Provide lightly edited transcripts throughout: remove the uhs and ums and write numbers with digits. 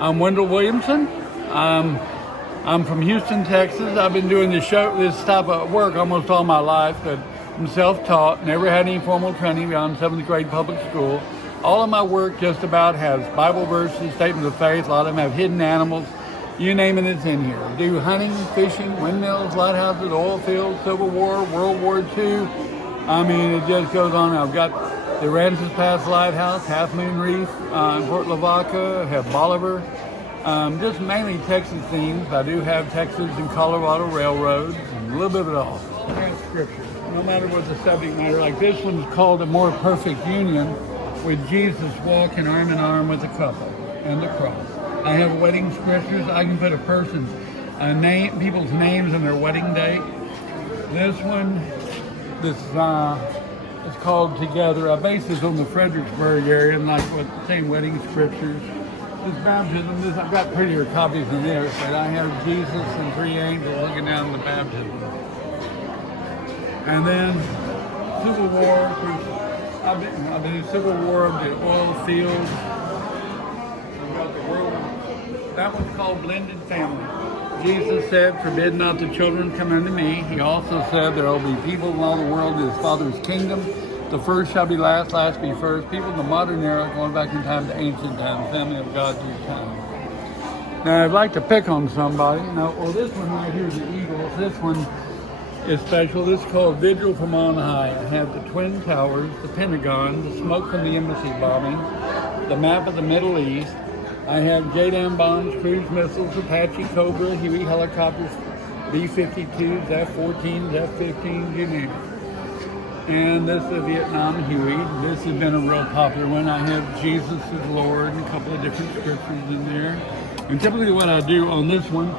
I'm Wendell Williamson. I'm from Houston, Texas. I've been doing this type of work almost all my life, but I'm self-taught, never had any formal training beyond 7th grade public school. All of my work just about has Bible verses, statements of faith. A lot of them have hidden animals. You name it, it's in here. I do hunting, fishing, windmills, lighthouses, oil fields, Civil War, World War II. I mean, it just goes on. I've got the Aransas Pass Lighthouse, Half Moon Reef in Port Lavaca. I have Bolivar. Just mainly Texas themes. I do have Texas and Colorado railroads and a little bit of it all. I have scripture. No matter what the subject matter, like this one's called A More Perfect Union, with Jesus walking arm in arm with a couple and the cross. I have wedding scriptures. I can put a person's name, people's names and their wedding date. This one, it's called Together. I base this on the Fredericksburg area and like what the same wedding scriptures. This baptism, I've got prettier copies than this, but I have Jesus and 3 angels looking down the baptism. And then Civil War. I've been Civil War of the oil fields. I've got the world. That one's called Blended Family. Jesus said, "Forbid not the children come unto me." He also said there will be people in all the world in his Father's kingdom. The first shall be last, last be first. People in the modern era, going back in time to ancient times, family of God to your time. Now I'd like to pick on somebody. This one right here is the Eagles. This one is special. This is called Vigil from On High. I have the Twin Towers, the Pentagon, the smoke from the embassy bombing, the map of the Middle East. I have JDAM bombs, cruise missiles, Apache Cobra, Huey helicopters, B-52s, F-14s, F-15s, you name it. And this is the Vietnam Huey. This has been a real popular one. I have Jesus is Lord and a couple of different scriptures in there. And typically what I do on this one,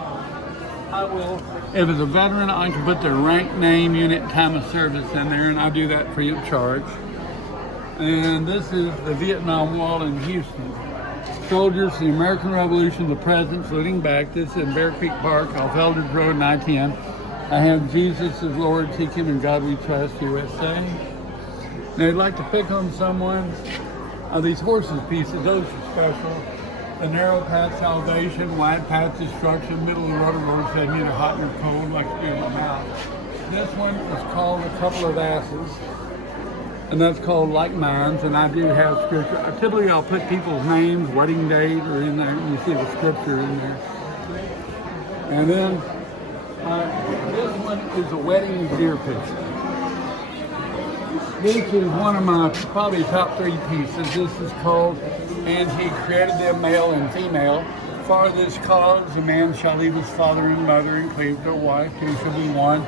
I will, if it's a veteran, I can put their rank, name, unit, time of service in there, and I do that free of charge. And this is the Vietnam Wall in Houston. Soldiers, the American Revolution, the Presidents looting back. This is in Bear Creek Park off Eldridge Road, 910. I have Jesus is Lord, seek him, in God we trust, USA. Now, I'd like to pick on someone. These horses pieces, those are special. The narrow path salvation, wide path destruction, middle of the road, Lord said, neither hot nor cold, like spewing them out. This one is called A Couple of Asses, and that's called Like Minds, and I do have scripture. Typically I'll put people's names, wedding date, or in there, and you see the scripture in there. And then this one is a wedding deer picture. This is one of my probably top 3 pieces. This is called And He Created Them Male and Female. For this cause a man shall leave his father and mother and cleave to a wife, 2 shall be one.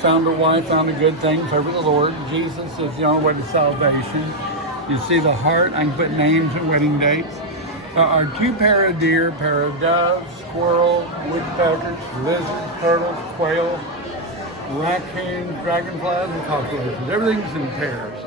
Found a wife, found a good thing, favor the Lord. Jesus is the only way to salvation. You see the heart, I can put names and wedding dates. There are 2 pair of deer, pair of doves, squirrel, woodpeckers, lizards, turtles, quail, raccoons, dragonflies, and cockroaches. Everything's in pairs.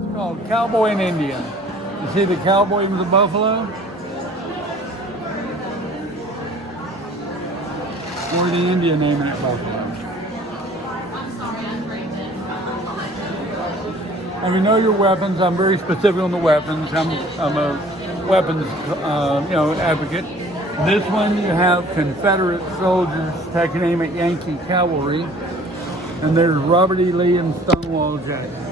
It's called Cowboy and Indian. You see the cowboy and the buffalo? Or the Indian naming it buffalo. And we know your weapons. I'm very specific on the weapons. I'm a weapons advocate. This one you have Confederate soldiers taking aim at Yankee cavalry. And there's Robert E. Lee and Stonewall Jackson.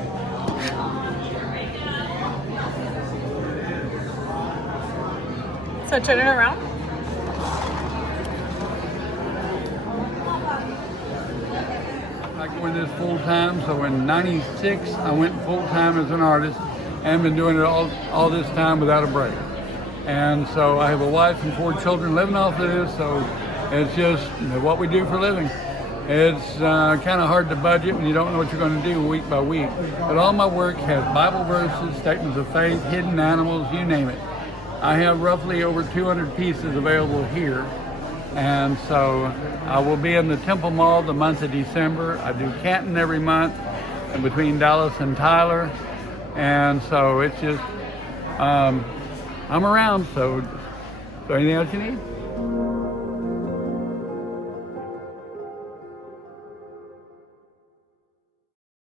So turn it around. I go in this full time, so in '96 I went full time as an artist and been doing it all this time without a break. And so I have a wife and 4 children living off of this, so it's just what we do for a living. It's kind of hard to budget when you don't know what you're going to do week by week. But all my work has Bible verses, statements of faith, hidden animals, you name it. I have roughly over 200 pieces available here. And so I will be in the Temple Mall the month of December. I do Canton every month. between Dallas and Tyler. And so it's just, I'm around. So anything else you need?